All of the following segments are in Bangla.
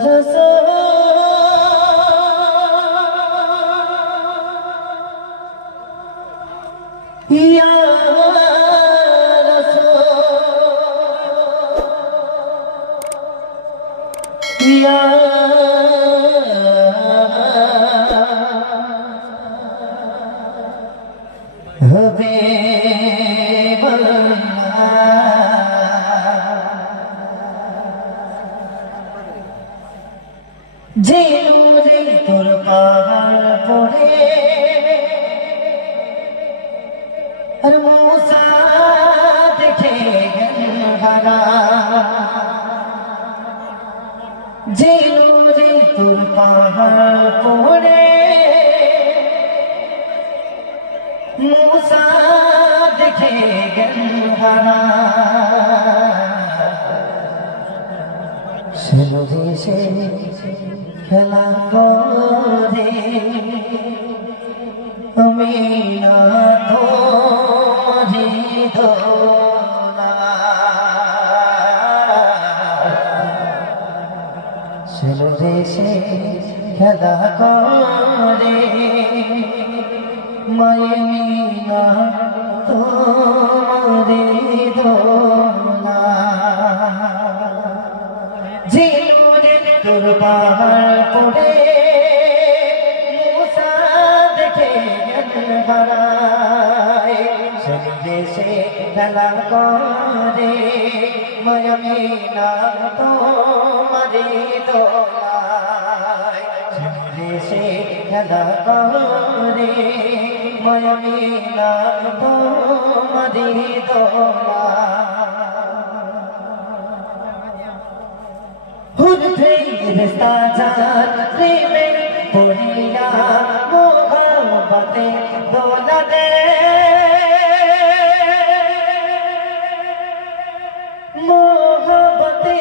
Yeah. Yeah. Yeah. যে নূরে তোর পাহাড় পড়ে। আর মৌসা দেখে গেল হারা যে নূরে তোর পাহাড় পড়ে। মৌসা সে খেলা করে। আমি না তোমারি দোলা সে খেলা করে। মাইনা তোর পাহাড় পড়ে মুসা দেখে গেল হারায় সন্দেশে খেলা করে ময়মিনা তোমারে দোলায়। সন্দেশে খেলা করে ময়মিনা তোমারে দোলায়। রাস্তা যান প্রেমে পড়িয়া মোহাম্মতে দোলা দে মোহাম্মতে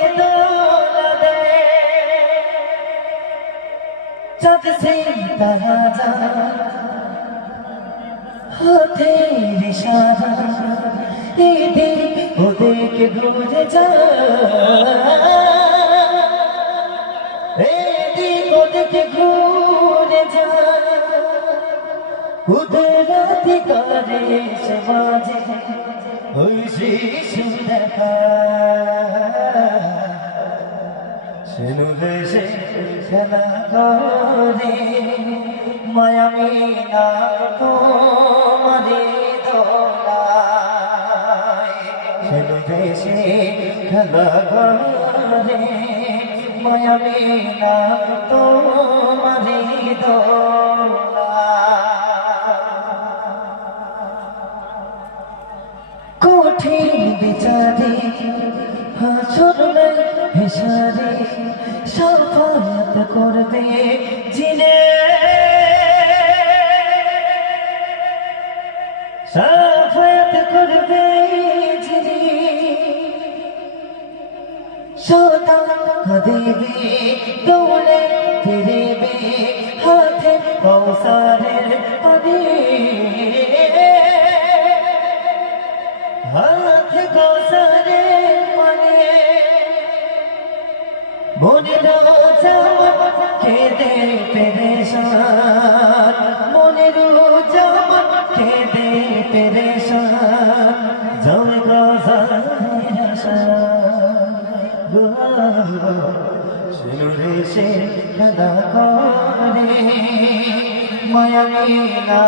সে তারা যা হাতের ইশারা এদিক ওদিক ঘুরে কুদরতি করে সে বাজে ওই শিশু দেখা দেশে খেলা করে মায়ামি না তোমারে দোলায়। দেশে খেলা করে মায়ামি না তোমারে দোলায়। কঠিন বিচারে হাসরে হিসারে সাফাত করবে জিনে। সাফাত করবে সদা কদেবে দৌড়ে ফিরেবে হাত গোসরে মানে মনের জামান খেদে পেরেশান। মনের জামান খেদে পেরেশান। জয় শুনুরে সে খেলা করে, মায়া লীলা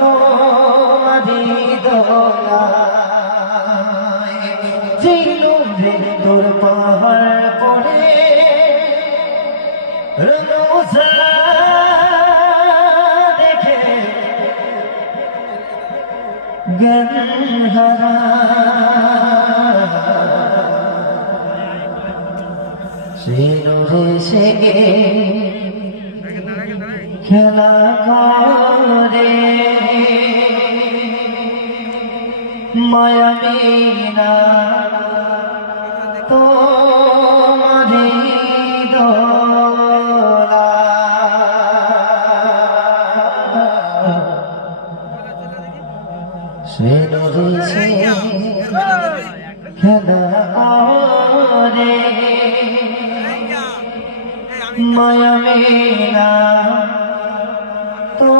তোমারি দোলায় জ্ঞান হারা সে খেলা করে তোমারি সে নদীছে খেলা। করে মায়া মেলা। তো